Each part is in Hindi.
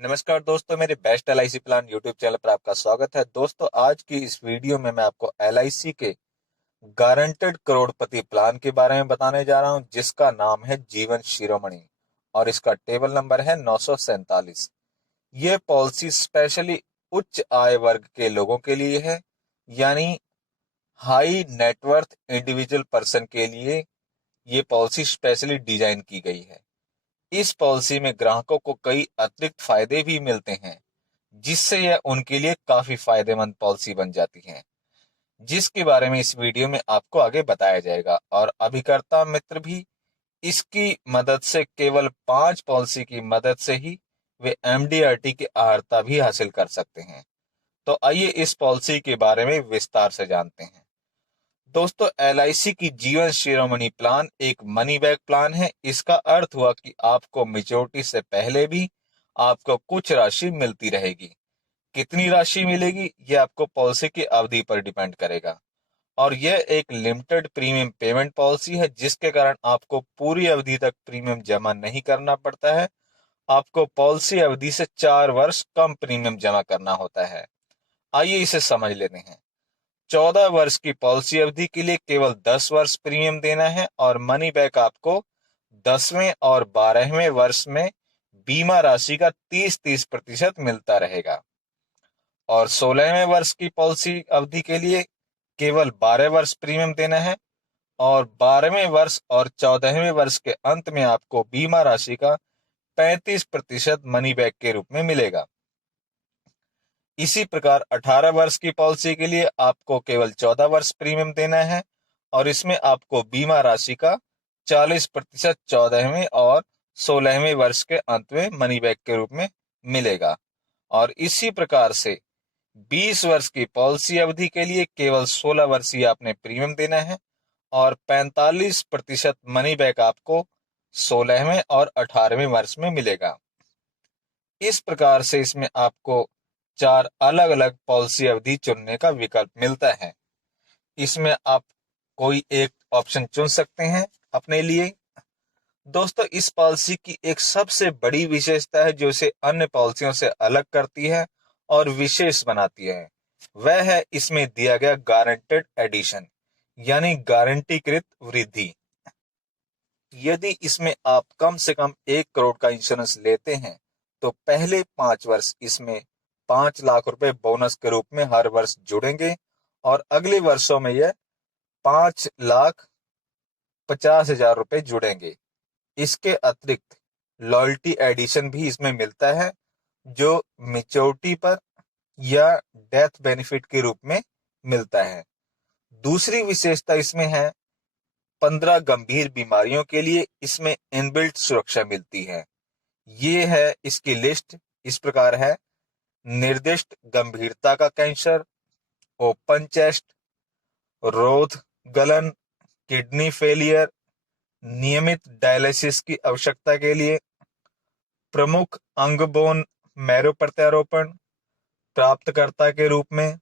नमस्कार दोस्तों, मेरे best LIC plan YouTube channel पर आपका स्वागत है। दोस्तों, आज की इस वीडियो में मैं आपको एलआईसी के गारंटेड करोड़पति प्लान के बारे में बताने जा रहा हूं, जिसका नाम है जीवन शिरोमणि और इसका टेबल नंबर है 947। ये पॉलिसी स्पेशली उच्च आय वर्ग के लोगों के लिए है, यानी हाई नेटवर्थ इंडिविजुअल पर्सन के लिए ये पॉलिसी स्पेशली डिजाइन की गई है। इस पॉलिसी में ग्राहकों को कई अतिरिक्त फायदे भी मिलते हैं, जिससे यह उनके लिए काफी फायदेमंद पॉलिसी बन जाती है, जिसके बारे में इस वीडियो में आपको आगे बताया जाएगा। और अभिकर्ता मित्र भी इसकी मदद से केवल 5 पॉलिसी की मदद से ही वे एमडीआरटी की अर्हता भी हासिल कर सकते हैं। तो आइए इस पॉलिसी के बारे में विस्तार से जानते हैं। दोस्तों, एलआईसी की जीवन शिरोमणि प्लान एक मनी बैक प्लान है। इसका अर्थ हुआ कि आपको मैच्योरिटी से पहले भी आपको कुछ राशि मिलती रहेगी। कितनी राशि मिलेगी यह आपको पॉलिसी की अवधि पर डिपेंड करेगा, और यह एक लिमिटेड प्रीमियम पेमेंट पॉलिसी है, जिसके कारण आपको पूरी अवधि तक प्रीमियम जमा नहीं करना पड़ता है। आपको पॉलिसी अवधि से 4 वर्ष कम प्रीमियम जमा करना होता है। आइए इसे समझ लेते हैं। 14 वर्ष की पॉलिसी अवधि के लिए केवल 10 वर्ष प्रीमियम देना है, और मनी बैक आपको 10वें और 12वें वर्ष में बीमा राशि का 30-30% मिलता रहेगा। और 16वें वर्ष की पॉलिसी अवधि के लिए केवल 12 वर्ष प्रीमियम देना है, और 12वें वर्ष और 14वें वर्ष के अंत में आपको बीमा राशि का 35% मनी बैक के रूप में मिलेगा। इसी प्रकार 18 वर्ष की पॉलिसी के लिए आपको केवल 14 वर्ष प्रीमियम देना है, और इसमें आपको बीमा राशि का 40% 14वें और 16वें वर्ष के अंत में मनी बैक के रूप में मिलेगा। और इसी प्रकार से 20 वर्ष की पॉलिसी अवधि के लिए केवल 16 वर्ष ही आपने प्रीमियम देना है, और 45% मनी बैक आपको 16वें और 18वें वर्ष में मिलेगा। इस प्रकार से इसमें आपको 4 अलग अलग पॉलिसी अवधि चुनने का विकल्प मिलता है। इसमें आप कोई एक ऑप्शन चुन सकते हैं अपने लिए। दोस्तों, इस पॉलिसी की एक सबसे बड़ी विशेषता है जो इसे अन्य पॉलिसियों से अलग करती है और विशेष बनाती है, वह है इसमें दिया गया गारंटेड एडिशन, यानी गारंटीकृत वृद्धि। यदि इसमें आप कम से कम 1 करोड़ का इंश्योरेंस लेते हैं, तो पहले 5 वर्ष इसमें 5 लाख रुपए बोनस के रूप में हर वर्ष जुड़ेंगे, और अगले वर्षों में यह 5,50,000 रुपए जुड़ेंगे। इसके अतिरिक्त लॉयल्टी एडिशन भी इसमें मिलता है, जो मेच्योरिटी पर या डेथ बेनिफिट के रूप में मिलता है। दूसरी विशेषता इसमें है 15 गंभीर बीमारियों के लिए इसमें इनबिल्ट सुरक्षा मिलती है। ये है इसकी लिस्ट इस प्रकार है: निर्दिष्ट गंभीरता का कैंसर, ओपन चेस्ट, रोध गलन, किडनी फेलियर, नियमित डायलिसिस की आवश्यकता के लिए, प्रमुख अंग बोन मैरो प्रत्यारोपण प्राप्तकर्ता के रूप में,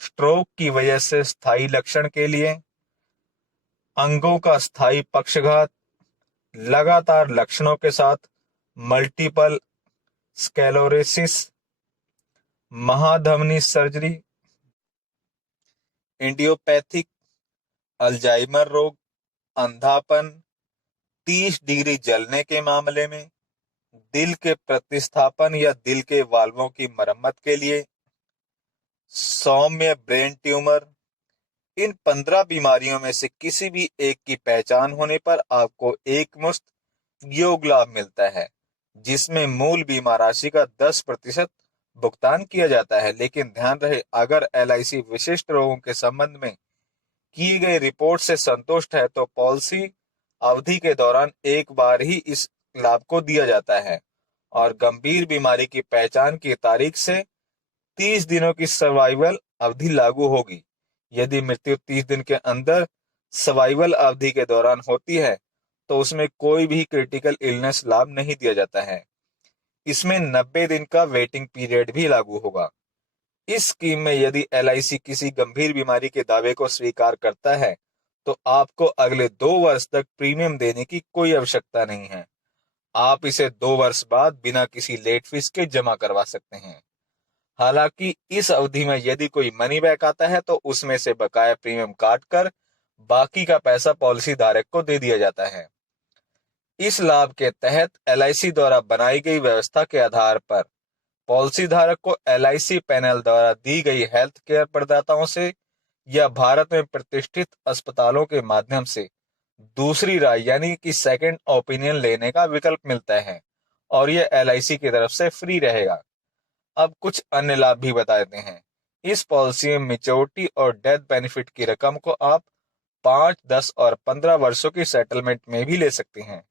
स्ट्रोक की वजह से स्थायी लक्षण के लिए, अंगों का स्थायी पक्षघात, लगातार लक्षणों के साथ मल्टीपल स्क्लेरोसिस, महाधमनी सर्जरी, इडियोपैथिक अल्जाइमर रोग, अंधापन, 30 डिग्री जलने के मामले में, दिल के प्रतिस्थापन या दिल के वाल्वों की मरम्मत के लिए, सौम्य ब्रेन ट्यूमर। इन 15 बीमारियों में से किसी भी एक की पहचान होने पर आपको एक मुश्त योग लाभ मिलता है, जिसमें मूल बीमा राशि का 10% भुगतान किया जाता है। लेकिन ध्यान रहे, अगर एलआईसी विशिष्ट रोगों के संबंध में की गई रिपोर्ट से संतुष्ट है, तो पॉलिसी अवधि के दौरान एक बार ही इस लाभ को दिया जाता है, और गंभीर बीमारी की पहचान की तारीख से 30 दिनों की सर्वाइवल अवधि लागू होगी। यदि मृत्यु 30 दिन के अंदर सर्वाइवल अवधि के दौरान होती है, तो उसमें कोई भी क्रिटिकल इलनेस लाभ नहीं दिया जाता है। इसमें 90 दिन का वेटिंग पीरियड भी लागू होगा। इस स्कीम में यदि एलआईसी किसी गंभीर बीमारी के दावे को स्वीकार करता है, तो आपको अगले 2 वर्ष तक प्रीमियम देने की कोई आवश्यकता नहीं है। आप इसे 2 वर्ष बाद बिना किसी लेट फीस के जमा करवा सकते हैं। हालांकि इस अवधि में यदि कोई मनी बैक आता है तो उसमें से बकाया प्रीमियम काट कर बाकी का पैसा पॉलिसी धारक को दे दिया जाता है। इस लाभ के तहत एलआईसी द्वारा बनाई गई व्यवस्था के आधार पर पॉलिसी धारक को एलआईसी पैनल द्वारा दी गई हेल्थ केयर प्रदाताओं से या भारत में प्रतिष्ठित अस्पतालों के माध्यम से दूसरी राय यानी कि सेकंड ओपिनियन लेने का विकल्प मिलता है और यह एलआईसी की तरफ से फ्री रहेगा। अब कुछ अन्य लाभ भी बता देते हैं। इस पॉलिसी में मेच्योरिटी और डेथ बेनिफिट की रकम को आप 5, 10 और 15 वर्षों की सेटलमेंट में भी ले सकते हैं।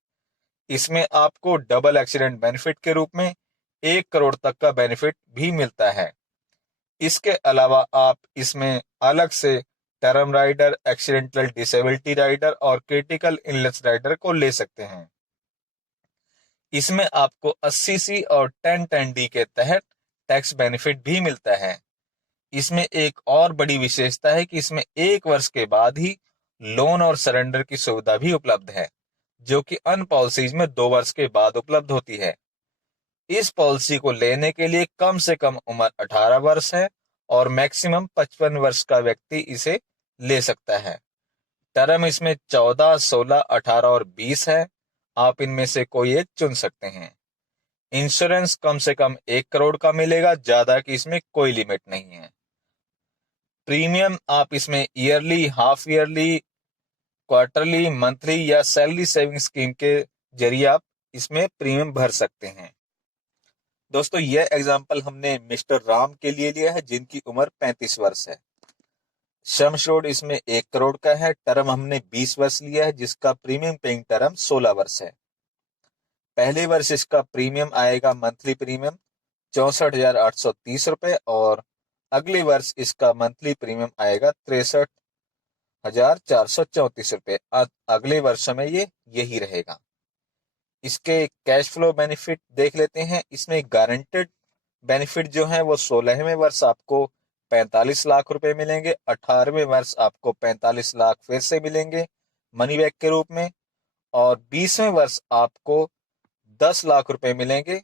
इसमें आपको डबल एक्सीडेंट बेनिफिट के रूप में 1 करोड़ तक का बेनिफिट भी मिलता है। इसके अलावा आप इसमें अलग से term rider, accidental disability rider और क्रिटिकल इलनेस राइडर को ले सकते हैं। इसमें आपको 80C और 1010D के तहत टैक्स बेनिफिट भी मिलता है। इसमें एक और बड़ी विशेषता है कि इसमें 1 वर्ष के बाद ही लोन और सरेंडर की सुविधा भी उपलब्ध है, जो कि अन्य पॉलिसीज में 2 वर्ष के बाद उपलब्ध होती है। इस पॉलिसी को लेने के लिए कम से कम उम्र 18 वर्ष है और मैक्सिमम 55 वर्ष का व्यक्ति इसे ले सकता है। टर्म इसमें 14, 16, 18 और 20 है। आप इनमें से कोई एक चुन सकते हैं। इंश्योरेंस कम से कम 1 करोड़ का मिलेगा, ज्यादा की इसमें कोई लिमिट नहीं है। प्रीमियम आप इसमें yearly, half yearly, quarterly, monthly या सैलरी सेविंग स्कीम के जरिए आप इसमें प्रीमियम भर सकते हैं। दोस्तों, यह एग्जाम्पल हमने मिस्टर राम के लिए लिया है जिनकी उम्र 35 वर्ष है। सम एश्योर्ड इसमें 1 करोड़ का है। टर्म हमने 20 वर्ष लिया है जिसका प्रीमियम पेइंग टर्म 16 वर्ष है। पहले वर्ष इसका प्रीमियम आएगा मंथली प्रीमियम 64,830 रुपए और अगले वर्ष इसका मंथली प्रीमियम आएगा 63,434 रुपए। अगले वर्ष में ये यही रहेगा। इसके कैश फ्लो बेनिफिट देख लेते हैं। इसमें गारंटेड बेनिफिट जो है वो 16वें वर्ष आपको 45 लाख रुपए मिलेंगे, 18वें वर्ष आपको 45 लाख फिर से मिलेंगे मनी बैक के रूप में और 20वें वर्ष आपको 10 लाख रुपए मिलेंगे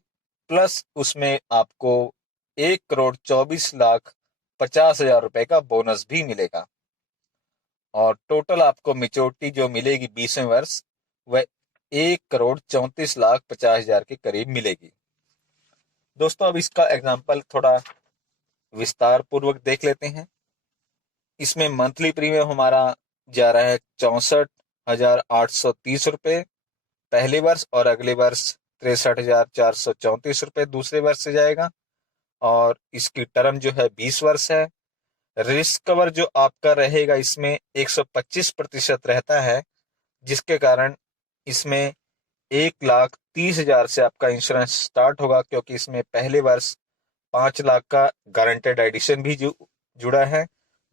प्लस उसमें आपको 1,24,50,000 रुपए का बोनस भी मिलेगा और टोटल आपको मेच्योरिटी जो मिलेगी 20वें वर्ष वह 1,34,50,000 के करीब मिलेगी। दोस्तों, अब इसका एग्जाम्पल थोड़ा विस्तार पूर्वक देख लेते हैं। इसमें मंथली प्रीमियम हमारा जा रहा है 64,830 रुपए पहले वर्ष और अगले वर्ष 63,434 रुपए दूसरे वर्ष से जाएगा और इसकी टर्म जो है 20 वर्ष है। रिस्क कवर जो आपका रहेगा इसमें 125% रहता है, जिसके कारण इसमें 1,30,000 से आपका इंश्योरेंस स्टार्ट होगा क्योंकि इसमें पहले वर्ष 5 लाख का गारंटेड एडिशन भी जुड़ा है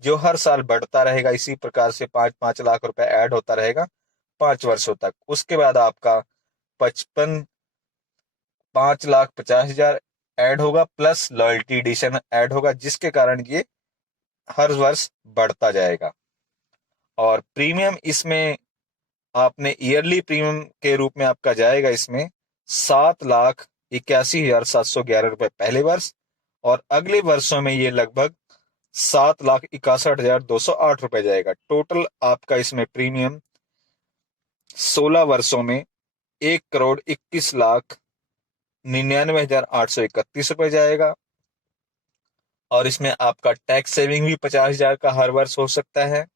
जो हर साल बढ़ता रहेगा। इसी प्रकार से 5-5 लाख रुपए ऐड होता रहेगा 5 वर्षों तक। उसके बाद आपका 5,50,000 ऐड होगा प्लस लॉयल्टी एडिशन ऐड होगा, जिसके कारण ये हर वर्ष बढ़ता जाएगा। और प्रीमियम इसमें आपने ईयरली प्रीमियम के रूप में आपका जाएगा इसमें 7,81,711 रुपए पहले वर्ष और अगले वर्षों में ये लगभग 7,61,208 रुपए जाएगा। टोटल आपका इसमें प्रीमियम 16 वर्षों में 1,21,99,831 रुपए जाएगा और इसमें आपका टैक्स सेविंग भी 50,000 का हर वर्ष हो सकता है,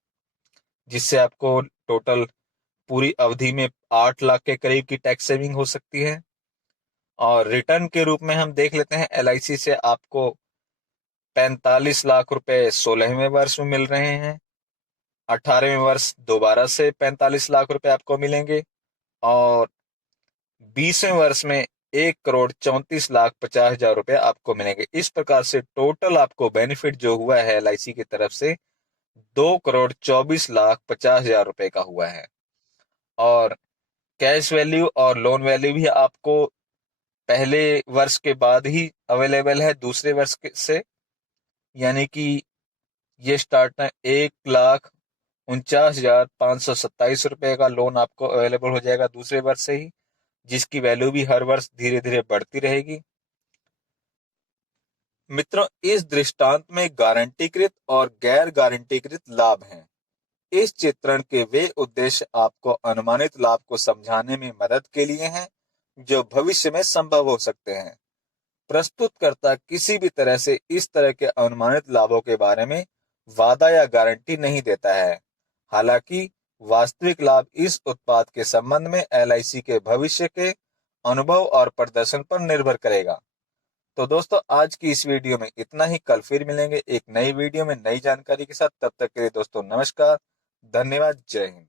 जिससे आपको टोटल पूरी अवधि में 8 लाख के करीब की टैक्स सेविंग हो सकती है। और रिटर्न के रूप में हम देख लेते हैं एलआईसी से आपको 45 लाख रुपए 16वें वर्ष में मिल रहे हैं, 18वें वर्ष दोबारा से 45 लाख रुपए आपको मिलेंगे और 20वें वर्ष में 1,34,50,000 रुपए आपको मिलेंगे। इस प्रकार से टोटल आपको बेनिफिट जो हुआ है एलआईसी की तरफ से 2,24,50,000 रुपए का हुआ है। और कैश वैल्यू और लोन वैल्यू भी आपको पहले वर्ष के बाद ही अवेलेबल है दूसरे वर्ष से, यानी कि ये स्टार्ट है 1,49,527 रुपए का लोन आपको अवेलेबल हो जाएगा दूसरे वर्ष से ही जिसकी वैल्यू भी हर वर्ष धीरे धीरे बढ़ती रहेगी। मित्रों, इस दृष्टांत में गारंटीकृत और गैर गारंटीकृत लाभ हैं। इस चित्रण के वे उद्देश्य आपको अनुमानित लाभ को समझाने में मदद के लिए हैं, जो भविष्य में संभव हो सकते हैं। प्रस्तुतकर्ता किसी भी तरह से इस तरह के अनुमानित लाभों के बारे में वादा या गारंटी नहीं देता है। हालांकि वास्तविक लाभ इस उत्पाद के संबंध में एलआईसी के भविष्य के अनुभव और प्रदर्शन पर निर्भर करेगा। तो दोस्तों, आज की इस वीडियो में इतना ही। कल फिर मिलेंगे एक नई वीडियो में नई जानकारी के साथ। तब तक के लिए दोस्तों नमस्कार, धन्यवाद, जय हिंद।